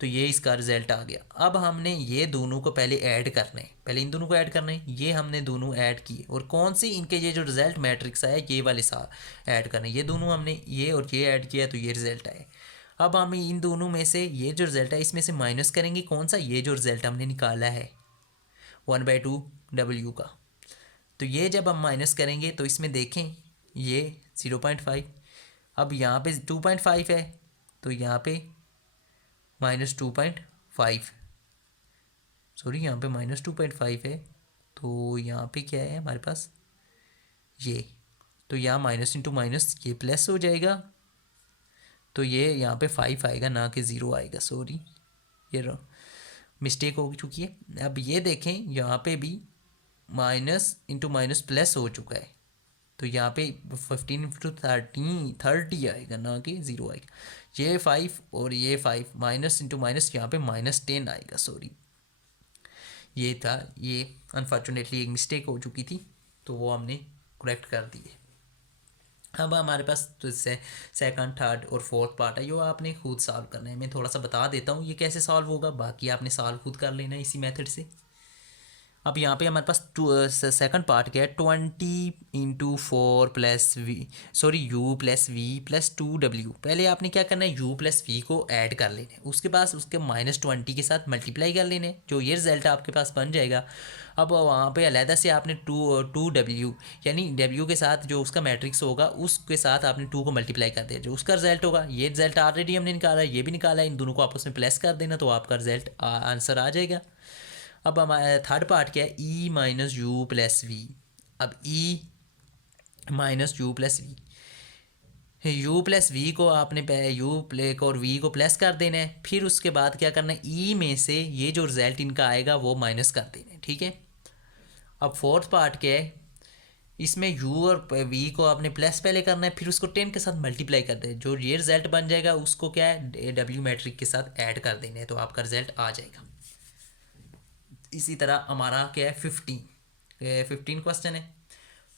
तो ये इसका रिजल्ट आ गया। अब हमने ये दोनों को पहले ऐड करना है, पहले इन दोनों को ऐड करना है, ये हमने दोनों ऐड किए और कौन सी इनके ये जो रिजल्ट मैट्रिक्स आया ये वाले साथ ऐड करना है, ये दोनों हमने ये और ये ऐड किया तो ये रिजल्ट आए। अब हम इन दोनों में से ये जो रिजल्ट है इसमें से माइनस करेंगे कौन सा, ये जो रिजल्ट हमने निकाला है 1/2 w का, तो ये जब हम माइनस करेंगे तो इसमें देखें ये 0.5, अब यहाँ पे 2.5 है तो यहाँ पे -2.5, सॉरी यहाँ पे -2.5 है, तो यहाँ पे क्या है हमारे पास ये, तो यहाँ माइनस इंटू माइनस ये प्लस हो जाएगा, तो ये यहाँ पे 5 आएगा ना कि 0 आएगा, सॉरी ये मिस्टेक हो चुकी है। अब ये देखें यहाँ पे भी माइनस इंटू माइनस प्लस हो चुका है, तो यहाँ पे 15 इंटू 30 आएगा ना कि 0 आएगा, ये 5 और ये 5 माइनस इंटू माइनस यहाँ पे -10 आएगा, सॉरी ये था, ये अनफॉर्चुनेटली एक मिस्टेक हो चुकी थी तो वो हमने करेक्ट कर दी है। अब हमारे पास तो सेकंड, थर्ड और फोर्थ पार्ट है, जो आपने खुद सॉल्व करना है। मैं थोड़ा सा बता देता हूँ ये कैसे सॉल्व होगा, बाकी आपने सॉल्व खुद कर लेना है इसी मेथड से। अब यहाँ पे हमारे पास सेकंड पार्ट क्या है, 20 into 4 plus V, sorry u plus V plus 2w। पहले आपने क्या करना है, u प्लस वी को ऐड कर लेना है, उसके पास उसके -20 के साथ मल्टीप्लाई कर लेना है, जो ये रिजल्ट आपके पास बन जाएगा। अब वहाँ पे अलहदा से आपने 2w यानी w के साथ जो उसका मैट्रिक्स होगा उसके साथ आपने 2 को मल्टीप्लाई कर दिया, जो उसका रिजल्ट होगा, ये रिजल्ट ऑलरेडी हमने निकाला है, ये भी निकाला है, इन दोनों को आपस में प्लस कर देना तो आपका रिजल्ट आंसर आ जाएगा। अब हमारा थर्ड पार्ट क्या है, e minus U plus V. अब e minus U plus V, u plus V को आपने यू प्लेक और v को प्लस कर देना है, फिर उसके बाद क्या करना है, e में से ये जो रिजल्ट इनका आएगा वो माइनस कर देना है, ठीक है। अब फोर्थ पार्ट क्या है, इसमें u और v को आपने प्लस पहले करना है, फिर उसको 10 के साथ मल्टीप्लाई कर देना है, जो ये रिजल्ट बन जाएगा उसको क्या है w मैट्रिक के साथ ऐड कर देना है, तो आपका रिजल्ट आ जाएगा। इसी तरह हमारा क्या है 15 क्वेश्चन है,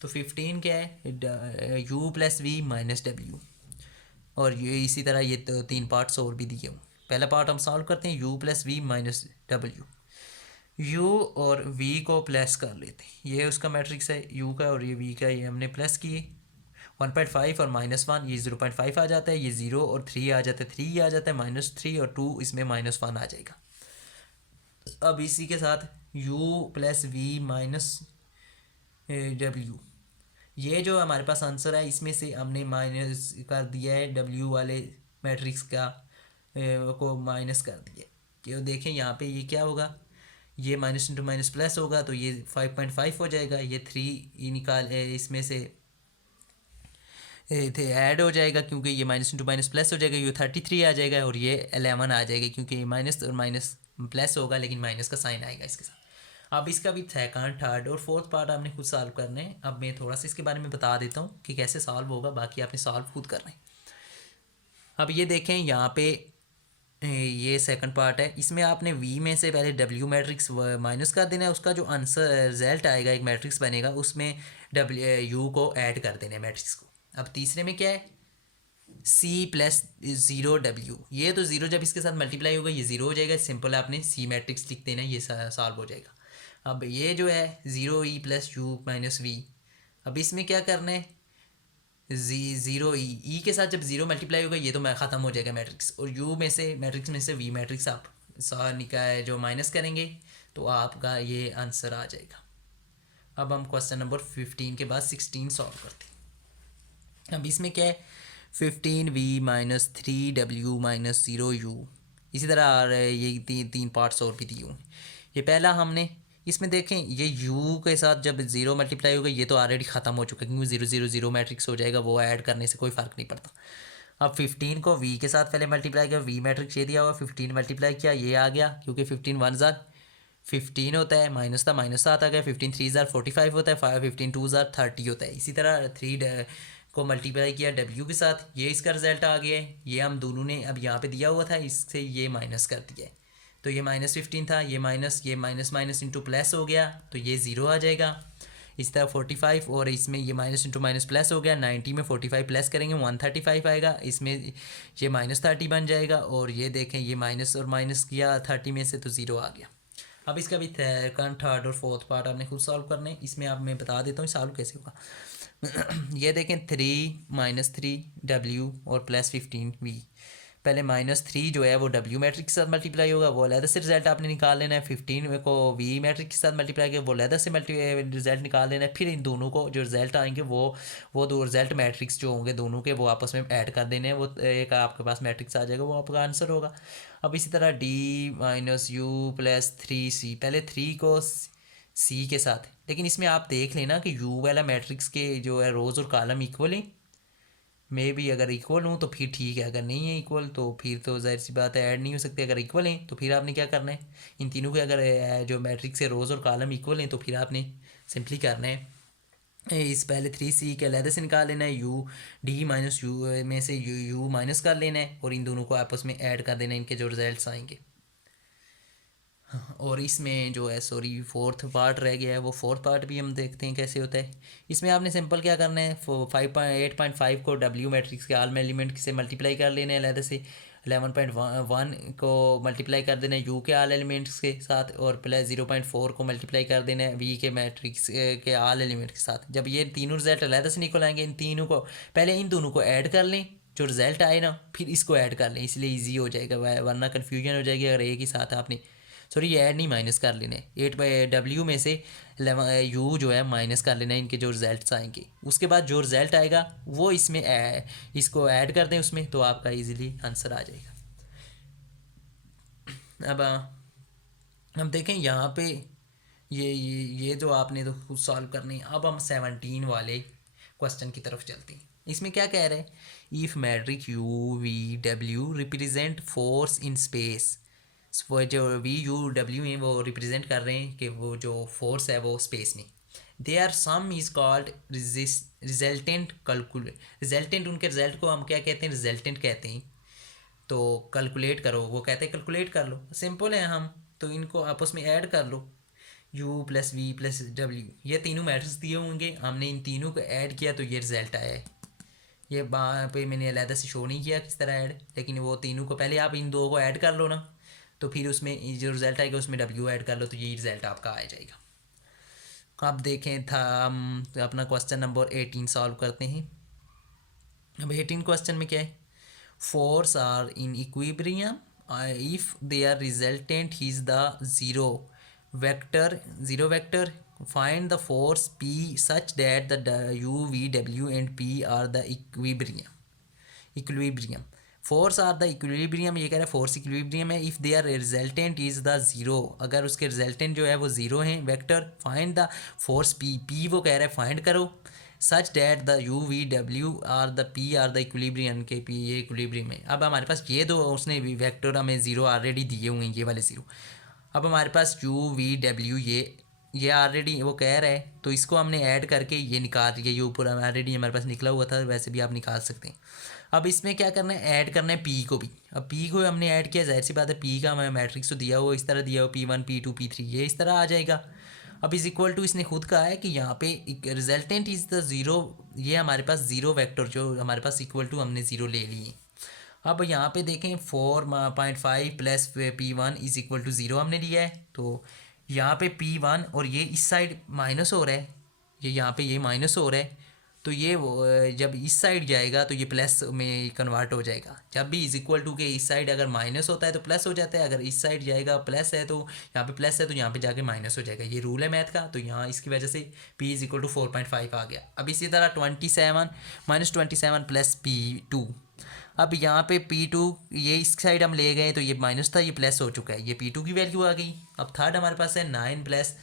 तो 15 क्या है, u plus we minus W, और ये इसी तरह ये तो 3 पार्ट्स और भी दिए हुए। पहला पार्ट हम सॉल्व करते हैं, u प्लस वी माइनस डब्ल्यू, u और v को प्लस कर लेते हैं, ये उसका मैट्रिक्स है u का और ये v का, ये हमने प्लस किए 1.5 और -1, ये 0.5 आ जाता है, ये 0 और 3 आ जाता है, 3 आ जाता है, -3 और 2 इसमें -1 आ जाएगा। अब इसी के साथ u प्लस वी माइनस डब्ल्यू, ये जो हमारे पास आंसर है इसमें से हमने माइनस कर दिया है w वाले मैट्रिक्स का को माइनस कर दिया, कि देखें यहाँ पे ये क्या होगा, ये माइनस इंटू माइनस प्लस होगा तो ये 5.5 हो जाएगा, ये 3 निकाल इसमें से थे ऐड हो जाएगा क्योंकि ये माइनस इंटू माइनस प्लस हो जाएगा, ये 33 आ जाएगा और ये 11 आ जाएगा, क्योंकि ये माइनस और माइनस प्लस होगा लेकिन माइनस का साइन आएगा इसके साथ। अब इसका भी सेकंड, थर्ड और फोर्थ पार्ट आपने खुद सॉल्व करने हैं। अब मैं थोड़ा सा इसके बारे में बता देता हूँ कि कैसे सॉल्व होगा, बाकी आपने सॉल्व खुद करना है। अब ये देखें यहाँ पे ये सेकंड पार्ट है, इसमें आपने v में से पहले w मैट्रिक्स माइनस कर देना है, उसका जो आंसर रिजल्ट आएगा एक मैट्रिक्स बनेगा उसमें u को ऐड कर देना है मैट्रिक्स को। अब तीसरे में क्या है, c प्लस 0w, ये तो 0 जब इसके साथ मल्टीप्लाई होगा ये 0 हो जाएगा, सिंपल आपने c मैट्रिक्स लिख देना है, ये सॉल्व हो जाएगा। अब ये जो है 0e plus you minus we, अब इसमें क्या करना है, 0e के साथ जब 0 मल्टीप्लाई होगा ये तो ख़त्म हो जाएगा मैट्रिक्स, और u में से मैट्रिक्स में से v मैट्रिक्स आप जो माइनस करेंगे तो आपका ये आंसर आ जाएगा। अब हम क्वेश्चन नंबर 15 के बाद 16 सॉल्व करते हैं। अब इसमें क्या है, 15v minus 3w minus 0u, इसी तरह आ रहा है, ये तीन पार्ट्स और भी दिए हुए। ये पहला हमने इसमें देखें, ये u के साथ जब 0 मल्टीप्लाई होगा ये तो ऑलरेडी ख़त्म हो चुका है क्योंकि 0 0 0 मैट्रिक्स हो जाएगा, वो ऐड करने से कोई फ़र्क नहीं पड़ता। अब 15 को v के साथ पहले मल्टीप्लाई किया, v मैट्रिक्स ये दिया हुआ, 15 मल्टीप्लाई किया, ये आ गया क्योंकि 15 1 ज़ार 15 होता है, माइनस था आता गया, 15 3 ज़ार 45 होता है, 15 2 ज़ार 30 होता है। इसी तरह 3 को मल्टीप्लाई किया w के साथ, ये इसका रिजल्ट आ गया है। ये हम दोनों ने अब यहाँ पे दिया हुआ था, इससे ये माइनस कर दिया है, तो ये -15 था, ये माइनस माइनस इंटू प्लस हो गया, तो ये 0 आ जाएगा। इस तरह 45 और इसमें ये माइनस इंटू माइनस प्लस हो गया, 90 में 45 प्लस करेंगे 135 आएगा, इसमें ये -30 बन जाएगा, और ये देखें ये माइनस और माइनस किया 30 में से तो 0 आ गया। अब इसका भी सेकंड थर्ड और फोर्थ पार्ट आपने खुद सॉल्व करने हैं। इसमें आप मैं बता देता हूँ सॉल्व कैसे होगा। ये देखें 3 - 3 w और +15 v। पहले -3 जो है वो w मैट्रिक्स के साथ मल्टीप्लाई होगा, वो अलहदा से रिजल्ट आपने निकाल लेना है। 15 को v मैट्रिक्स के साथ मल्टीप्लाई किया, वो अलहदा से रिजल्ट निकाल लेना है। फिर इन दोनों को जो रिजल्ट आएंगे वो दो रिजल्ट मैट्रिक्स जो होंगे दोनों के वो आपस में ऐड कर देने हैं, वो एक आपके पास मैट्रिक्स आ जाएगा, वो आपका आंसर होगा। अब इसी तरह d - u + 3c, पहले 3 को c के साथ, लेकिन इसमें आप देख लेना कि u वाला मैट्रिक्स के जो है रोज़ और कॉलम इक्वल हैं। मे भी अगर इक्वल हूँ तो फिर ठीक है, अगर नहीं है इक्वल तो फिर तो जाहिर सी बात है ऐड नहीं हो सकती। अगर इक्वल हैं तो फिर आपने क्या करना है, इन तीनों के अगर जो मैट्रिक्स है रोज़ और कॉलम इक्वल हैं तो फिर आपने सिंपली करना है इस पहले 3c के अलहदे से निकाल लेना है, u d - u में से u माइनस कर लेना है, और इन दोनों को आपस में ऐड कर देना है, इनके जो रिजल्ट्स आएंगे। और इसमें जो है सॉरी फोर्थ पार्ट रह गया है, वो फोर्थ पार्ट भी हम देखते हैं कैसे होता है। इसमें आपने सिंपल क्या करना है, 8.5 को w मैट्रिक्स के आल एलिमेंट से मल्टीप्लाई कर लेना है अलहदा से, 11.1 को मल्टीप्लाई कर देना है u के आल एलिमेंट्स के साथ, और +0.4 को मल्टीप्लाई कर देना है v के मैट्रिक्स के आल एलिमेंट के साथ। जब ये तीनों रिजल्ट अलहदा से निकल आएंगे, इन तीनों को पहले इन दोनों को ऐड कर लें, जो रिजल्ट आए ना फिर इसको ऐड कर लें, इसलिए ईजी हो जाएगा, वरना कन्फ्यूजन हो जाएगी अगर एक ही साथ आपने सॉरी ये ऐड नहीं माइनस कर लेने। 8/w में से 11 u जो है माइनस कर लेना है, इनके जो रिजल्ट्स आएंगे। उसके बाद जो रिजल्ट आएगा वो इसमें इसको ऐड कर दें उसमें, तो आपका इजीली आंसर आ जाएगा। अब हम देखें यहाँ पे ये जो आपने तो खुद सॉल्व करनी है। अब हम 17 वाले क्वेश्चन की तरफ चलते हैं। इसमें क्या कह रहे हैं, if matrix u v w represent force in space, वो जो v u w हैं वो रिप्रेजेंट कर रहे हैं कि वो जो फोर्स है वो स्पेस में, they are sum is called resultant resultant, उनके रिजल्ट को हम क्या कहते हैं, रिजल्टेंट कहते हैं। तो कैलकुलेट करो, वो कहते हैं कैलकुलेट कर लो, सिंपल है, हम तो इनको आपस में ऐड कर लो, u + v + w, ये तीनों मैट्रिक्स दिए होंगे, हमने इन तीनों को ऐड किया तो ये रिजल्ट आया है। ये वहाँ पे मैंने अलहदा से शो नहीं किया किस तरह ऐड, लेकिन वो तीनों को पहले आप इन दो को ऐड कर लो ना, तो फिर उसमें जो रिज़ल्ट आएगा उसमें w ऐड कर लो, तो यही रिज़ल्ट आपका आ जाएगा। अब देखें था हम अपना क्वेश्चन नंबर 18 सॉल्व करते हैं। अब 18 क्वेश्चन में क्या है, force are in equilibrium if their resultant is the zero vector find the force p such that the u v w and p are the equilibrium force are the equilibrium, ये कह रहा है फोर्स इक्विलिब्रियम है, if their resultant is the zero, अगर उसके रिजल्टेंट जो है वो ज़ीरो हैं vector, find the force p वो कह रहा है फाइंड करो, such that the u v w are the p are the equilibrium के p ये इक्विलिब्रियम है। अब हमारे पास ये दो उसने वेक्टर हमें ज़ीरो ऑलरेडी दिए हुए हैं, ये वाले ज़ीरो। अब हमारे पास u v w ये ऑलरेडी वो कह रहा है, तो इसको हमने ऐड करके ये निकाल दिया, ये ऊपर ऑलरेडी हमारे पास निकला हुआ था, वैसे भी आप निकाल सकते हैं। अब इसमें क्या करना है, ऐड करना है p को भी। अब p को हमने ऐड किया, जाहिर सी बात है p का हमें मैट्रिक्स तो दिया हुआ इस तरह दिया हुआ, p1 p2 p3 ये इस तरह आ जाएगा। अब इज़ इक्वल टू इसने खुद कहा है कि यहाँ पे रिजल्टेंट इज़ द ज़ीरो, ये हमारे पास ज़ीरो वेक्टर जो हमारे पास इक्वल टू हमने ज़ीरो ले लिए। अब यहाँ पे देखें 4.5 + p1 is equal to zero हमने लिया है, तो यहाँ पे p1 और ये इस साइड माइनस हो रहा है, ये यहाँ पे ये माइनस हो रहा है, तो ये जब इस साइड जाएगा तो ये प्लस में कन्वर्ट हो जाएगा। जब भी इज़ इक्वल टू के इस साइड अगर माइनस होता है तो प्लस हो जाता है, अगर इस साइड जाएगा प्लस है तो यहाँ पे प्लस है तो यहाँ पे जाके माइनस हो जाएगा, ये रूल है मैथ का। तो यहाँ इसकी वजह से p इज़ इक्वल टू 4.5 आ गया। अब इसी तरह 27 -27 + p2, अब यहाँ पे p2 ये इस साइड हम ले गए तो ये माइनस था, ये प्लस हो चुका है, ये p2 की वैल्यू आ गई। अब थर्ड हमारे पास है 9 +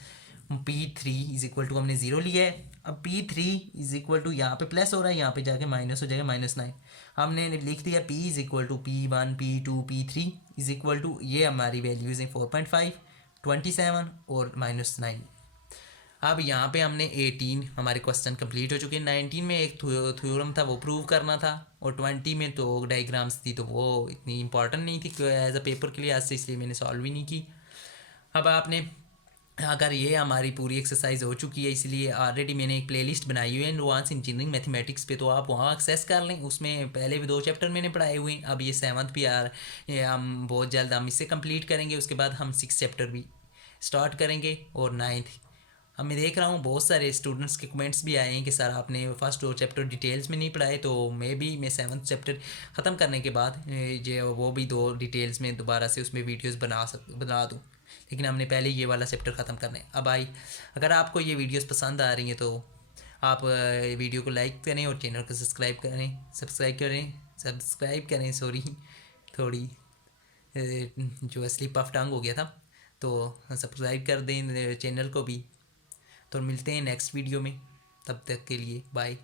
P3 इज इक्वल टू हमने 0 लिया है। अब P3 इज इक्वल टू यहाँ पे प्लस हो रहा है, यहाँ पे जाके माइनस हो जाएगा -9। हमने लिख दिया P is equal to P1 P2 P3 is equal to, ये हमारी वैल्यूज़ हैं 4.5 27 और -9। अब यहाँ पे हमने 18 हमारे क्वेश्चन कंप्लीट हो चुके हैं। 19 में एक थ्योरम था वो प्रूव करना था, और 20 में तो डायग्राम्स थी तो वो इतनी इंपॉर्टेंट नहीं थी एज अ पेपर के लिए आज से, इसलिए मैंने सॉल्व ही नहीं की। अब आपने अगर ये हमारी पूरी एक्सरसाइज हो चुकी है, इसलिए ऑलरेडी मैंने एक प्लेलिस्ट बनाई हुई है एडवांस इंजीनियरिंग मैथमेटिक्स पे, तो आप वहाँ एक्सेस कर लें। उसमें पहले भी 2 चैप्टर मैंने पढ़ाए हुए हैं, अब ये 7th भी ये हम बहुत जल्द हम इससे कंप्लीट करेंगे। उसके बाद हम 6 चैप्टर भी स्टार्ट करेंगे, और 9th। अब मैं देख रहा हूँ बहुत सारे स्टूडेंट्स के कमेंट्स भी आए हैं कि सर आपने फर्स्ट 2 चैप्टर डिटेल्स में नहीं पढ़ाए, तो मैं 7th चैप्टर ख़त्म करने के बाद जो वो भी 2 डिटेल्स में दोबारा से उसमें वीडियोस बना दूँ, लेकिन हमने पहले ये वाला चैप्टर ख़त्म करना है। अब अगर आपको ये वीडियोस पसंद आ रही हैं तो आप वीडियो को लाइक करें और चैनल को सब्सक्राइब करें सॉरी, थोड़ी जो स्लिप ऑफ टंग हो गया था, तो सब्सक्राइब कर दें चैनल को भी। तो मिलते हैं नेक्स्ट वीडियो में, तब तक के लिए बाय।